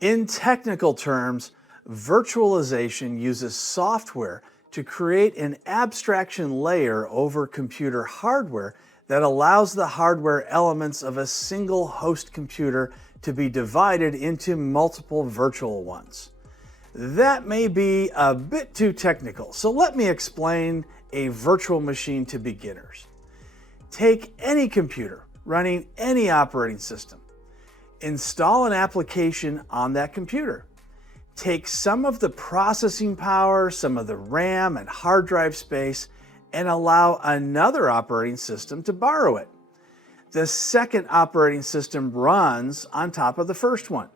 In technical terms, virtualization uses software to create an abstraction layer over computer hardware that allows the hardware elements of a single host computer to be divided into multiple virtual ones. That may be a bit too technical, so let me explain a virtual machine to beginners. Take any computer running any operating system. Install an application on that computer. Take some of the processing power, some of the RAM and hard drive space, and allow another operating system to borrow it. The second operating system runs on top of the first one.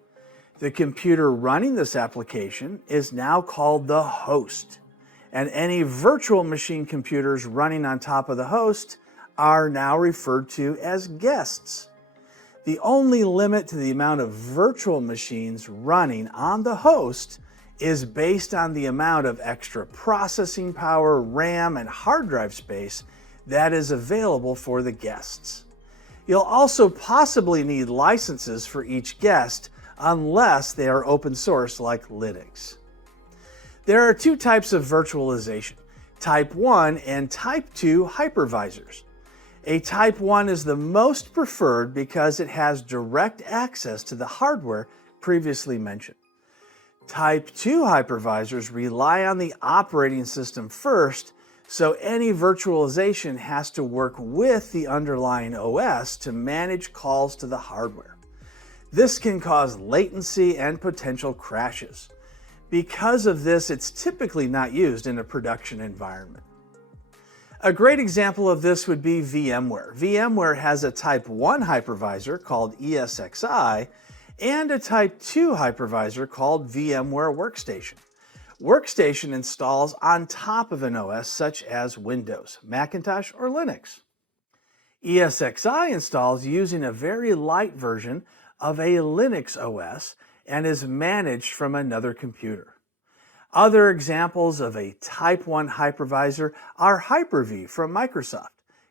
The computer running this application is now called the host, and any virtual machine computers running on top of the host are now referred to as guests. The only limit to the amount of virtual machines running on the host is based on the amount of extra processing power, RAM, and hard drive space that is available for the guests. You'll also possibly need licenses for each guest unless they are open source like Linux. There are two types of virtualization, Type 1 and Type 2 hypervisors. A Type 1 is the most preferred because it has direct access to the hardware previously mentioned. Type 2 hypervisors rely on the operating system first, so any virtualization has to work with the underlying OS to manage calls to the hardware. This can cause latency and potential crashes. Because of this, it's typically not used in a production environment. A great example of this would be VMware. VMware has a Type 1 hypervisor called ESXi and a Type 2 hypervisor called VMware Workstation. Workstation installs on top of an OS such as Windows, Macintosh, or Linux. ESXi installs using a very light version of a Linux OS and is managed from another computer. Other examples of a Type 1 hypervisor are Hyper-V from Microsoft,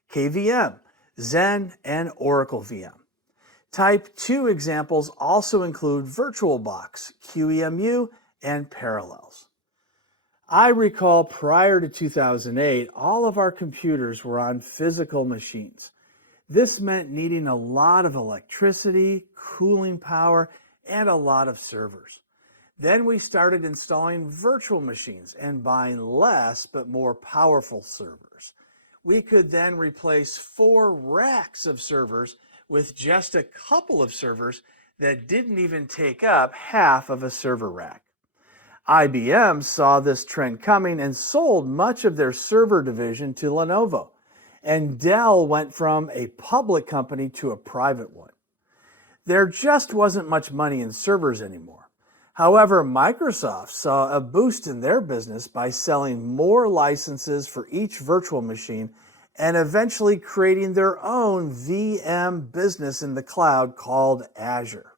KVM, Xen, and Oracle VM. Type 2 examples also include VirtualBox, QEMU, and Parallels. I recall prior to 2008, all of our computers were on physical machines. This meant needing a lot of electricity, cooling power, and a lot of servers. Then we started installing virtual machines and buying less but more powerful servers. We could then replace 4 racks of servers with just a couple of servers that didn't even take up half of a server rack. IBM saw this trend coming and sold much of their server division to Lenovo, and Dell went from a public company to a private one. There just wasn't much money in servers anymore. However, Microsoft saw a boost in their business by selling more licenses for each virtual machine and eventually creating their own VM business in the cloud called Azure.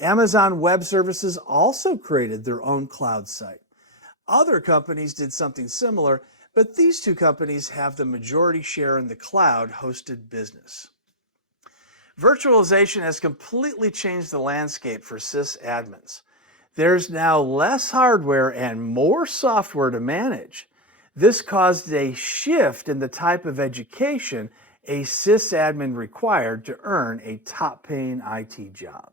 Amazon Web Services also created their own cloud site. Other companies did something similar, but these two companies have the majority share in the cloud-hosted business. Virtualization has completely changed the landscape for sysadmins. There's now less hardware and more software to manage. This caused a shift in the type of education a sysadmin required to earn a top-paying IT job.